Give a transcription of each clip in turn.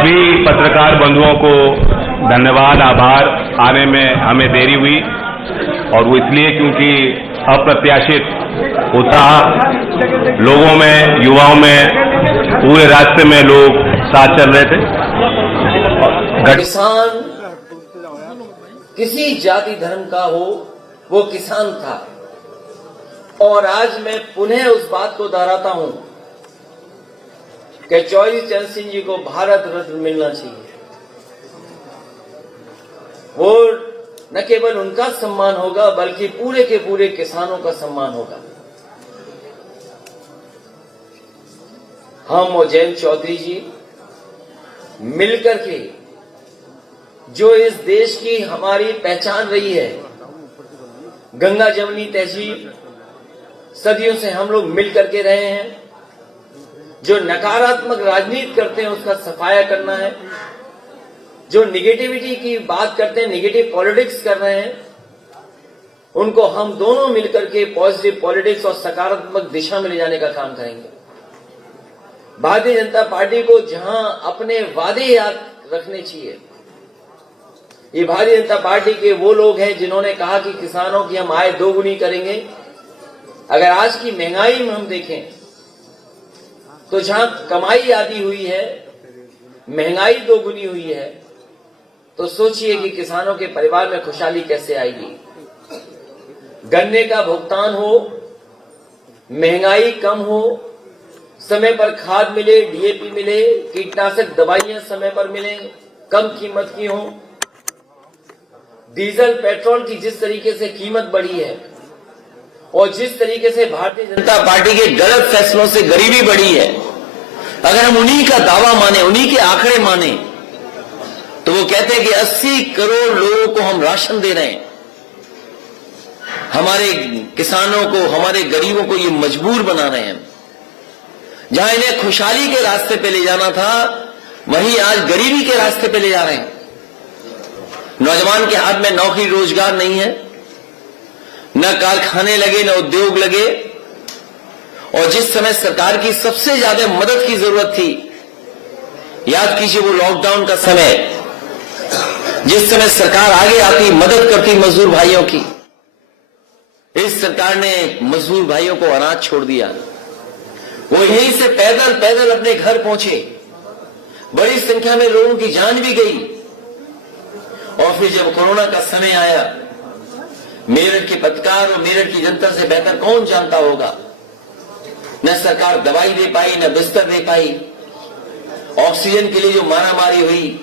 सभी पत्रकार बंधुओं को धन्यवाद, आभार। आने में हमें देरी हुई और वो इसलिए क्योंकि अप्रत्याशित उत्साह लोगों में, युवाओं में, पूरे रास्ते में लोग साथ चल रहे थे। किसान किसी जाति धर्म का हो, वो किसान था। और आज मैं पुनः उस बात को दोहराता हूं कि चौधरी चरण सिंह जी को भारत रत्न मिलना चाहिए। वो न केवल उनका सम्मान होगा बल्कि पूरे के पूरे किसानों का सम्मान होगा। हम और जयंत चौधरी जी मिलकर के जो इस देश की हमारी पहचान रही है, गंगा जमुनी तहजीब, सदियों से हम लोग मिलकर के रहे हैं। जो नकारात्मक राजनीति करते हैं उसका सफाया करना है, जो निगेटिविटी की बात करते हैं, निगेटिव पॉलिटिक्स कर रहे हैं, उनको हम दोनों मिलकर के पॉजिटिव पॉलिटिक्स और सकारात्मक दिशा में ले जाने का काम करेंगे। भारतीय जनता पार्टी को जहां अपने वादे याद रखने चाहिए, ये भारतीय जनता पार्टी के वो लोग हैं जिन्होंने कहा कि किसानों की हम आय दोगुनी करेंगे। अगर आज की महंगाई में हम देखें तो जहां कमाई आधी हुई है, महंगाई दोगुनी हुई है, तो सोचिए कि किसानों के परिवार में खुशहाली कैसे आएगी। गन्ने का भुगतान हो, महंगाई कम हो, समय पर खाद मिले, डीएपी मिले, कीटनाशक दवाइयां समय पर मिले, कम कीमत की हो। डीजल पेट्रोल की जिस तरीके से कीमत बढ़ी है और जिस तरीके से भारतीय जनता पार्टी के गलत फैसलों से गरीबी बढ़ी है, अगर हम उन्हीं का दावा माने, उन्हीं के आंकड़े माने, तो वो कहते हैं कि 80 करोड़ लोगों को हम राशन दे रहे हैं। हमारे किसानों को, हमारे गरीबों को ये मजबूर बना रहे हैं। जहां इन्हें खुशहाली के रास्ते पे ले जाना था, वहीं आज गरीबी के रास्ते पे ले जा रहे हैं। नौजवान के हाथ में नौकरी रोजगार नहीं है, न कारखाने लगे, न उद्योग लगे। और जिस समय सरकार की सबसे ज्यादा मदद की जरूरत थी, याद कीजिए वो लॉकडाउन का समय, जिस समय सरकार आगे आती, मदद करती मजदूर भाइयों की, इस सरकार ने मजदूर भाइयों को अनाज छोड़ दिया। वो यहीं से पैदल पैदल अपने घर पहुंचे, बड़ी संख्या में लोगों की जान भी गई। और फिर जब कोरोना का समय आया, मेरठ के पत्रकार और मेरठ की जनता से बेहतर कौन जानता होगा, न सरकार दवाई दे पाई, न बिस्तर दे पाई। ऑक्सीजन के लिए जो मारामारी हुई,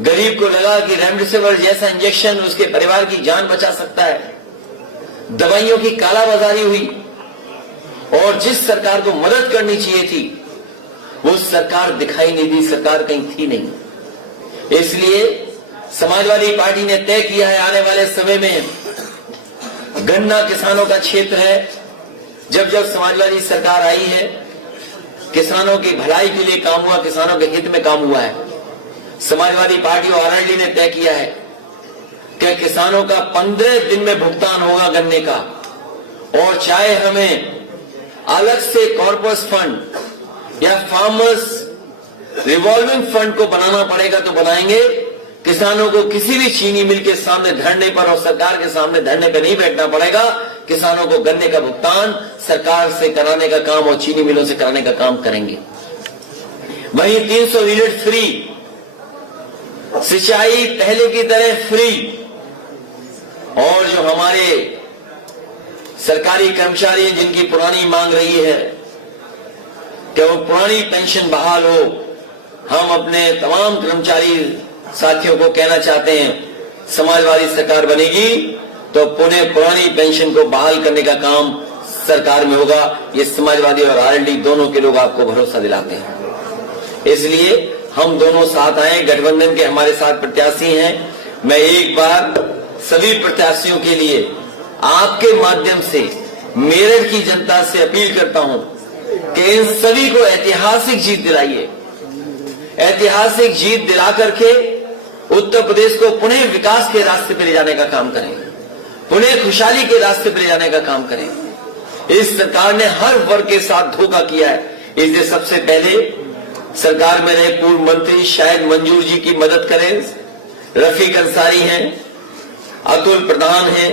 गरीब को लगा कि रेमडेसिविर जैसा इंजेक्शन उसके परिवार की जान बचा सकता है, दवाइयों की कालाबाजारी हुई। और जिस सरकार को मदद करनी चाहिए थी, वो सरकार दिखाई नहीं दी, सरकार कहीं थी नहीं। इसलिए समाजवादी पार्टी ने तय किया है, आने वाले समय में गन्ना किसानों का क्षेत्र है। जब जब समाजवादी सरकार आई है, किसानों की भलाई के लिए काम हुआ, किसानों के हित में काम हुआ है। समाजवादी पार्टी और आरएलडी ने तय किया है कि किसानों का 15 दिन में भुगतान होगा गन्ने का। और चाहे हमें अलग से कॉर्पस फंड या फार्मर्स रिवॉल्विंग फंड को बनाना पड़ेगा तो बनाएंगे। किसानों को किसी भी चीनी मिल के सामने धरने पर और सरकार के सामने धरने पर नहीं बैठना पड़ेगा। किसानों को गन्ने का भुगतान सरकार से कराने का काम और चीनी मिलों से कराने का काम करेंगे। वहीं 300 यूनिट फ्री, सिंचाई पहले की तरह फ्री। और जो हमारे सरकारी कर्मचारी हैं जिनकी पुरानी मांग रही है कि वो पुरानी पेंशन बहाल हो, हम अपने तमाम कर्मचारी साथियों को कहना चाहते हैं, समाजवादी सरकार बनेगी तो पुनः पुरानी पेंशन को बहाल करने का काम सरकार में होगा। ये समाजवादी और आरएलडी दोनों के लोग आपको भरोसा दिलाते हैं। इसलिए हम दोनों साथ आए, गठबंधन के हमारे साथ प्रत्याशी हैं। मैं एक बार सभी प्रत्याशियों के लिए आपके माध्यम से मेरठ की जनता से अपील करता हूं कि इन सभी को ऐतिहासिक जीत दिलाइए। ऐतिहासिक जीत दिला करके उत्तर प्रदेश को पुनः विकास के रास्ते पर ले जाने का काम करें, पुनः खुशहाली के रास्ते पर ले जाने का काम करें। इस सरकार ने हर वर्ग के साथ धोखा किया है। इसलिए सबसे पहले सरकार में रहे पूर्व मंत्री शायद मंजूर जी की मदद करें, रफीक अंसारी हैं, अतुल प्रधान हैं,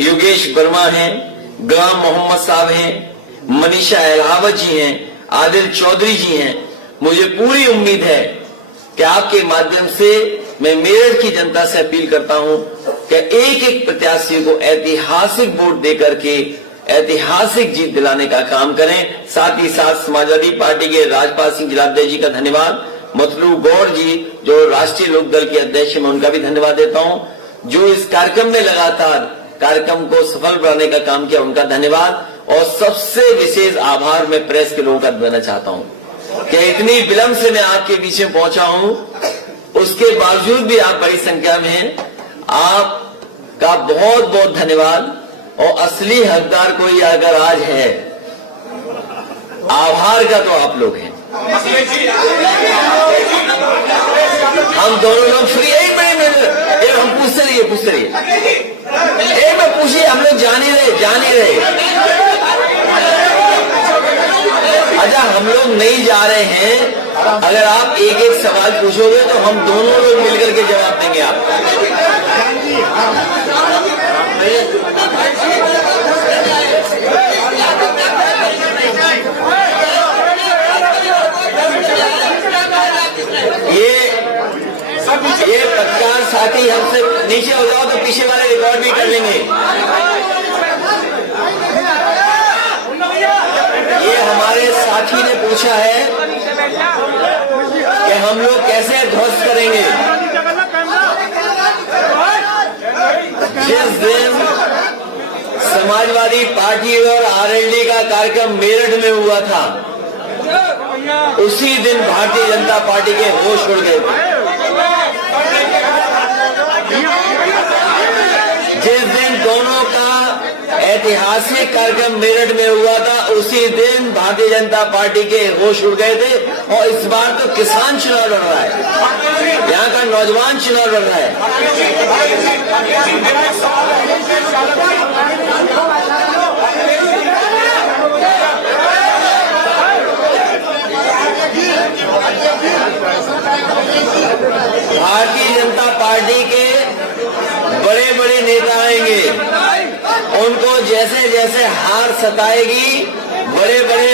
योगेश वर्मा हैं, गुलाम मोहम्मद साहब हैं, मनीषा अहलावत जी हैं, आदिल चौधरी जी हैं। मुझे पूरी उम्मीद है कि आपके माध्यम से मैं मेरठ की जनता से अपील करता हूं कि एक एक प्रत्याशी को ऐतिहासिक वोट देकर के ऐतिहासिक जीत दिलाने का काम करें। साथ ही साथ समाजवादी पार्टी के राजपाल सिंह जिलाध्यक्ष जी का धन्यवाद, मतलू गौड़ जी जो राष्ट्रीय लोकदल के अध्यक्ष हैं, मैं उनका भी धन्यवाद देता हूं। जो इस कार्यक्रम में लगातार कार्यक्रम को सफल बनाने का काम किया, उनका धन्यवाद। और सबसे विशेष आभार मैं प्रेस के लोगों का देना चाहता हूं कि इतनी विलंब से मैं आपके बीच में पहुंचा हूं, उसके बावजूद भी आप बड़ी संख्या में हैं। आपका बहुत बहुत धन्यवाद। और असली हकदार कोई अगर आज है आभार का, तो आप लोग हैं। हम दोनों लोग फ्री एक मिनट हम पूछते रहिए एक बार पूछिए, हम लोग जान ही रहे। अच्छा, हम लोग नहीं जा रहे हैं। अगर आप एक एक सवाल पूछोगे तो हम दोनों लोग मिलकर के जवाब देंगे आपको। ये पत्रकार साथी हमसे नीचे हो जाओ तो पीछे वाले रिकॉर्ड भी कर लेंगे। ये हमारे साथी ने पूछा है कि हम लोग कैसे ध्वस्त करेंगे। जिस दिन समाजवादी पार्टी और आरएलडी का कार्यक्रम मेरठ में हुआ था, उसी दिन भारतीय जनता पार्टी के होश उड़ गए थे। जिस दिन दोनों का ऐतिहासिक कार्यक्रम मेरठ में हुआ था, उसी दिन भारतीय जनता पार्टी के होश उड़ गए थे। और इस बार तो किसान चुनाव लड़ रहा है, यहाँ का नौजवान चुनाव लड़ रहा है। भारतीय जनता पार्टी के बड़े बड़े नेता आएंगे, उनको जैसे जैसे हार सताएगी, बड़े बड़े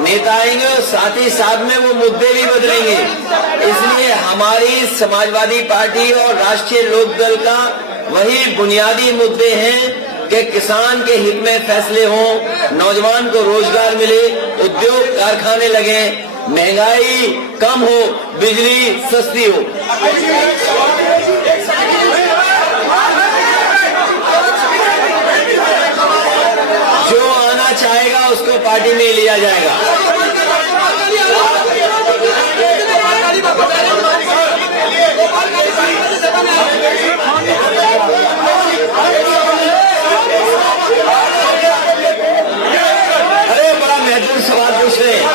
नेता आएंगे और साथ ही साथ में वो मुद्दे भी बदलेंगे। इसलिए हमारी समाजवादी पार्टी और राष्ट्रीय लोकदल का वही बुनियादी मुद्दे हैं कि किसान के हित में फैसले हों, नौजवान को रोजगार मिले, उद्योग कारखाने लगे, महंगाई कम हो, बिजली सस्ती हो। जो आना चाहेगा उसको पार्टी में लिया जाएगा। अरे बड़ा महत्वपूर्ण सवाल पूछ रहे हैं।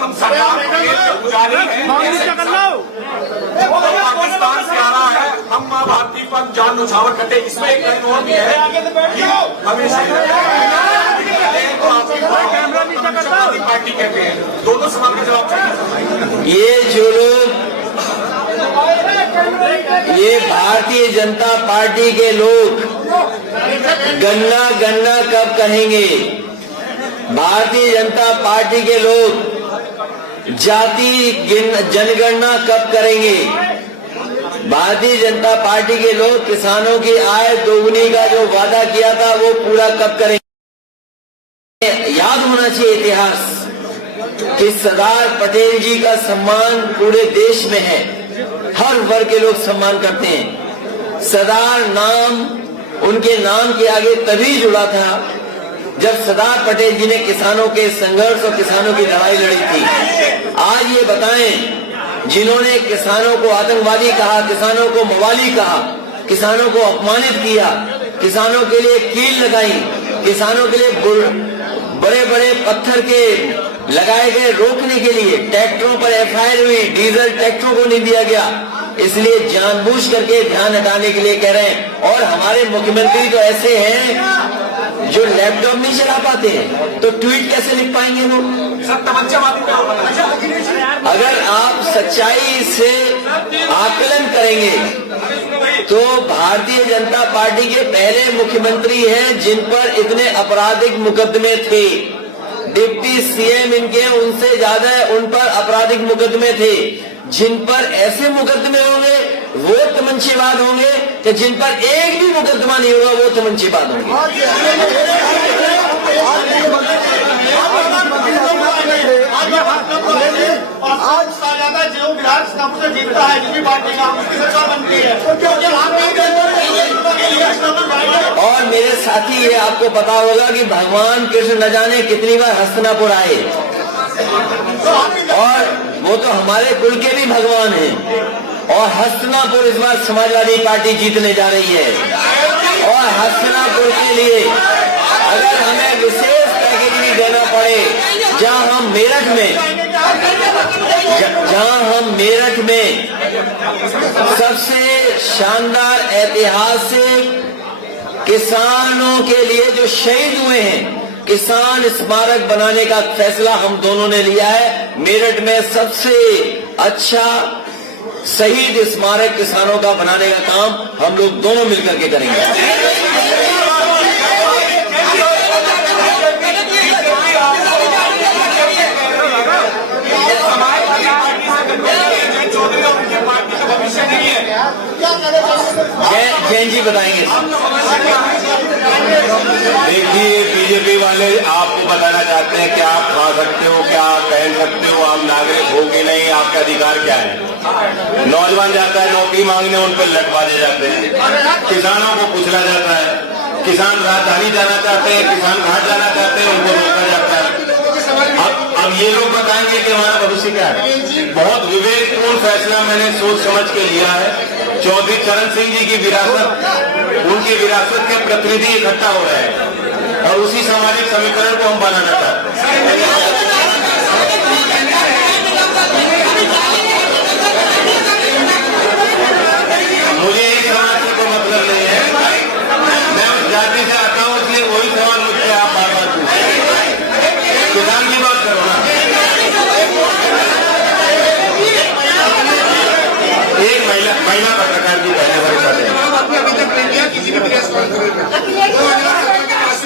हम सरकार पाकिस्तान से आ रहा है, हम माँ भारती पर जान न्यौछावर करते। इसमें एक और भी है कि हमेशा पार्टी कहते हैं। दोनों सवाल का जवाब चाहिए। ये जो लोग, ये भारतीय जनता पार्टी के लोग गन्ना गन्ना कब कहेंगे? भारतीय जनता पार्टी के लोग जाति जनगणना कब करेंगे? भारतीय जनता पार्टी के लोग किसानों की आय दोगुनी का जो वादा किया था वो पूरा कब करेंगे? याद होना चाहिए इतिहास कि सरदार पटेल जी का सम्मान पूरे देश में है, हर वर्ग के लोग सम्मान करते हैं। सरदार नाम उनके नाम के आगे तभी जुड़ा था जब सरदार पटेल जी ने किसानों के संघर्ष और किसानों की लड़ाई लड़ी थी। आज ये बताएं, जिन्होंने किसानों को आतंकवादी कहा, किसानों को मवाली कहा, किसानों को अपमानित किया, किसानों के लिए कील लगाई, किसानों के लिए बड़े बड़े पत्थर के लगाए गए रोकने के लिए ट्रैक्टरों पर एफआईआर हुई, डीजल ट्रैक्टरों को नहीं दिया गया, इसलिए जानबूझ करके ध्यान हटाने के लिए कह रहे हैं। और हमारे मुख्यमंत्री तो ऐसे हैं जो लैपटॉप नहीं चला पाते हैं, तो ट्वीट कैसे लिख पाएंगे वो? अगर आप सच्चाई से आकलन करेंगे तो भारतीय जनता पार्टी के पहले मुख्यमंत्री हैं जिन पर इतने आपराधिक मुकदमे थे। डिप्टी सीएम इनके उनसे ज्यादा उन पर आपराधिक मुकदमे थे। जिन पर ऐसे मुकदमे होंगे वो तमंचेबाज होंगे कि जिन पर एक भी मुकदमा नहीं होगा वो तमंचेबाज होंगे। आज सालाना जो बिहार से जीतता है जिस भी पार्टी का उसकी सरकार बनती है। और मेरे साथी, ये आपको पता होगा कि भगवान कृष्ण न जाने कितनी बार हस्तिनापुर आए, और वो तो हमारे कुल के भी भगवान हैं। और हस्तिनापुर इस बार समाजवादी पार्टी जीतने जा रही है। और हस्तिनापुर के लिए अगर हमें विशेष पैकेज भी देना पड़े, जहां हम मेरठ में सबसे शानदार ऐतिहासिक किसानों के लिए जो शहीद हुए हैं, किसान स्मारक बनाने का फैसला हम दोनों ने लिया है। मेरठ में सबसे अच्छा शहीद स्मारक किसानों का बनाने का काम हम लोग दोनों मिलकर के करेंगे। जैन जी बताएंगे। देखिए, बीजेपी वाले आपको बताना चाहते हैं कि आप खा सकते हो, क्या आप पहन सकते हो, आप नागरिक हो कि नहीं, आपका अधिकार क्या है। नौजवान जाता है नौकरी मांगने, उन पर लटवाए जाते हैं। किसानों को कुचला जाता है। किसान राजधानी जाना चाहते हैं, किसान घाट जाना चाहते हैं, उनको रोका जाता है। अब ये लोग बताएंगे कि हमारा भविष्य क्या है। बहुत विवेकपूर्ण फैसला मैंने सोच समझ के लिया है। चौधरी चरण सिंह जी की विरासत, उनकी विरासत के प्रतिनिधि इकट्ठा हो रहे हैं और उसी सामाजिक समीकरण को हम बनाना चाहते हैं। मुझे एक समाज से कोई मतलब नहीं है। मैं उस जाति से आता हूं, इसलिए वही सवाल मुझसे आप बार बार पूछें। किसान की बात करो ना। एक महिला पत्रकार की पहले बार किसी भी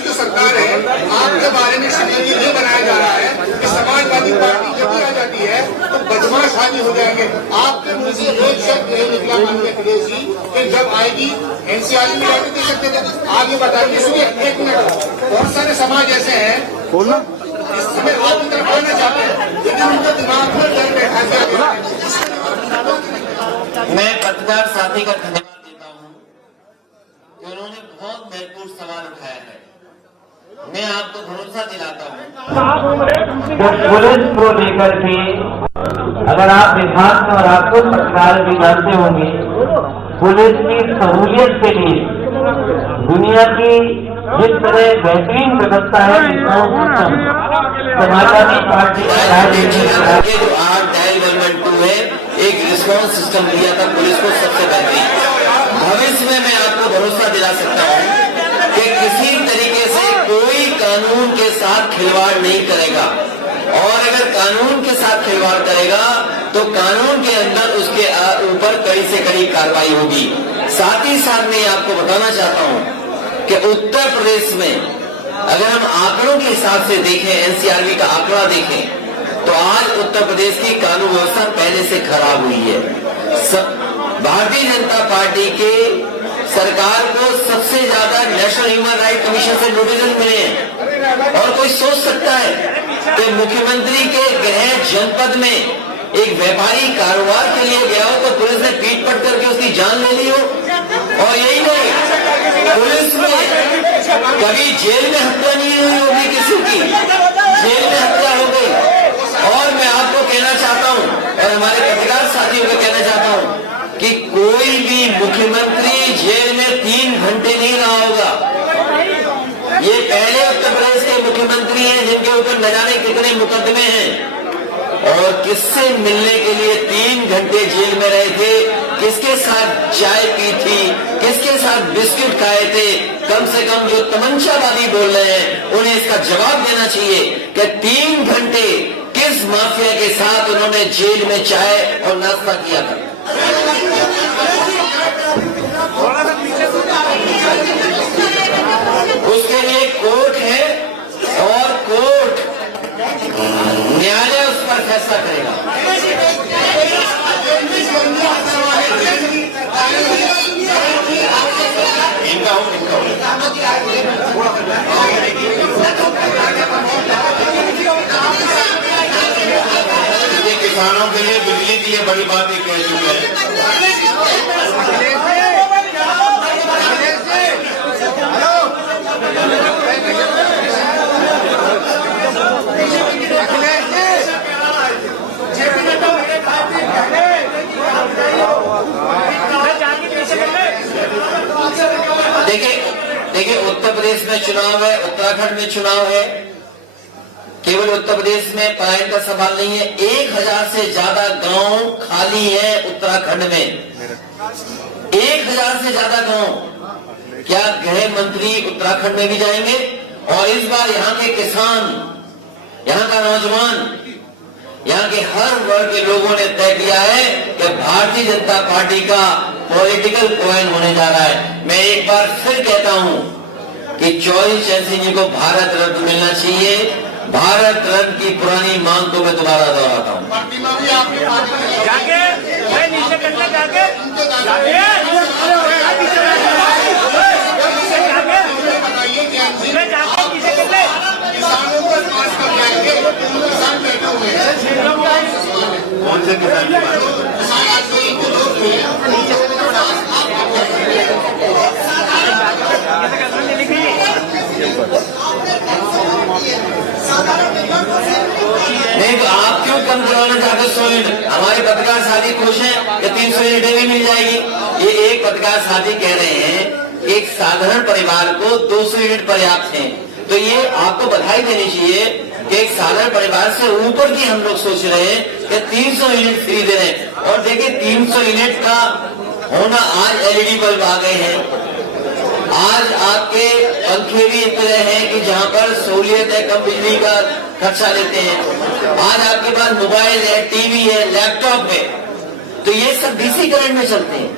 जो सरकार है, आपके बारे में सिनेरियो ये बनाया जा रहा है कि समाजवादी पार्टी जब भी आ जाती है तो बदमाश हावी हो जाएंगे। आपके मुंह से एक शब्द नहीं निकला माननीय अखिलेश जी कि जब आएगी एनसीआर में जाके दे सकते थे। आगे बताइए। सुनिए, एक मिनट। बहुत सारे समाज ऐसे हैं इस समय आपकी तरफ बढ़ना चाहते हैं, लेकिन उनका दिमाग में डर बैठा है। मैं पत्रकार साथी का धन्यवाद देता हूं कि उन्होंने बहुत महत्वपूर्ण सवाल उठाया है। मैं आपको भरोसा दिलाता हूं जब पुलिस को लेकर के, अगर आप विभाग में और आपको पत्रकार भी जानते होंगे, पुलिस की सहूलियत के लिए दुनिया की जिस तरह बेहतरीन व्यवस्था है, समाजवादी पार्टी जो आज डायल 112 है, एक रिस्पॉन्स सिस्टम दिया था पुलिस को सबसे बेहतरीन। भविष्य में मैं आपको भरोसा दिला सकता हूं कि किसी तरीके से कोई कानून के साथ खिलवाड़ नहीं करेगा, और अगर कानून के साथ खिलवाड़ करेगा तो कानून के अंदर उसके ऊपर कड़ी से कड़ी कार्रवाई होगी। साथ ही साथ मैं आपको बताना चाहता हूं कि उत्तर प्रदेश में अगर हम आंकड़ों के हिसाब से देखें, एनसीआरबी का आंकड़ा देखें, तो आज उत्तर प्रदेश की कानून व्यवस्था पहले से खराब हुई है। भारतीय जनता पार्टी के सरकार को सबसे ज्यादा नेशनल ह्यूमन राइट कमीशन से नोटिस मिले हैं। और कोई सोच सकता है कि मुख्यमंत्री के गृह जनपद में एक व्यापारी कारोबार के लिए गया हो तो पुलिस ने पीट पट करके उसकी जान ले ली हो? और यही नहीं, पुलिस में कभी जेल में हत्या नहीं हुई होगी किसी की, जेल में हत्या हो गई। और मैं आपको कहना चाहता हूं और हमारे पत्रकार साथियों को कहना चाहता हूं कि कोई भी मुख्यमंत्री जेल में 3 घंटे नहीं रहा होगा। ये पहले उत्तर प्रदेश के मुख्यमंत्री हैं जिनके ऊपर न जाने कितने मुकदमे हैं, और किससे मिलने के लिए 3 घंटे जेल में रहे थे, किसके साथ चाय पी थी, किसके साथ बिस्किट खाए थे। कम से कम जो तमंचावादी बोल रहे हैं उन्हें इसका जवाब देना चाहिए कि 3 घंटे किस माफिया के साथ उन्होंने जेल में चाय और नाश्ता किया था। उसके लिए कोर्ट है और कोर्ट न्यायालय उस पर फैसला करेगा। ये किसानों के लिए बिजली की ये बड़ी बात ही कह चुके हैं। देखिए उत्तर प्रदेश में चुनाव है, उत्तराखंड में चुनाव है। केवल उत्तर प्रदेश में पलायन का सवाल नहीं है। 1000 से ज्यादा गांव खाली है उत्तराखंड में, 1000 से ज्यादा गांव। क्या गृह मंत्री उत्तराखंड में भी जाएंगे? और इस बार यहाँ के किसान, यहाँ का नौजवान, यहाँ के हर वर्ग के लोगों ने तय किया है कि भारतीय जनता पार्टी का पॉलिटिकल कॉइन होने जा रहा है। मैं एक बार फिर कहता हूं कि चौधरी चरण सिंह जी को भारत रत्न मिलना चाहिए। भारत रत्न की पुरानी मांग को मैं दोबारा दोहराता हूं। कौन से किसान की बात? नहीं तो आप क्यों कम करवाना चाहते 100 यूनिट? हमारे पत्रकार साथी खुश हैं कि 300 यूनिटें भी मिल जाएगी। ये एक पत्रकार साथी कह रहे हैं एक साधारण परिवार को 200 यूनिट पर्याप्त है। तो ये आपको बधाई देनी चाहिए कि एक साधारण परिवार से ऊपर की हम लोग सोच रहे हैं कि 300 यूनिट फ्री दे रहे हैं। और देखिए 300 यूनिट का होना, आज एलईडी बल्ब आ गए हैं, आज आपके पंखे भी इतने हैं कि जहां पर सहूलियत है, कम बिजली का खर्चा लेते हैं। आज आपके पास मोबाइल है, टीवी है, लैपटॉप है, तो ये सब डीसी करंट में चलते हैं।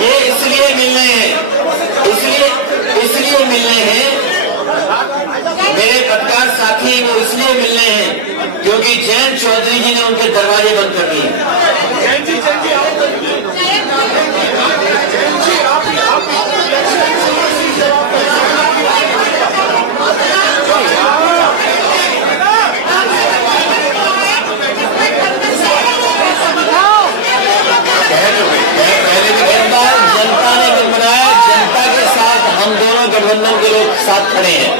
ये इसलिए मिल रहे हैं, इसलिए मिल रहे हैं मेरे पत्रकार साथी, वो इसलिए मिल रहे हैं क्योंकि जयंत चौधरी जी ने उनके दरवाजे बंद कर दिए। जनता ने बनाया, जनता के साथ हम दोनों गठबंधन के लोग साथ खड़े हैं।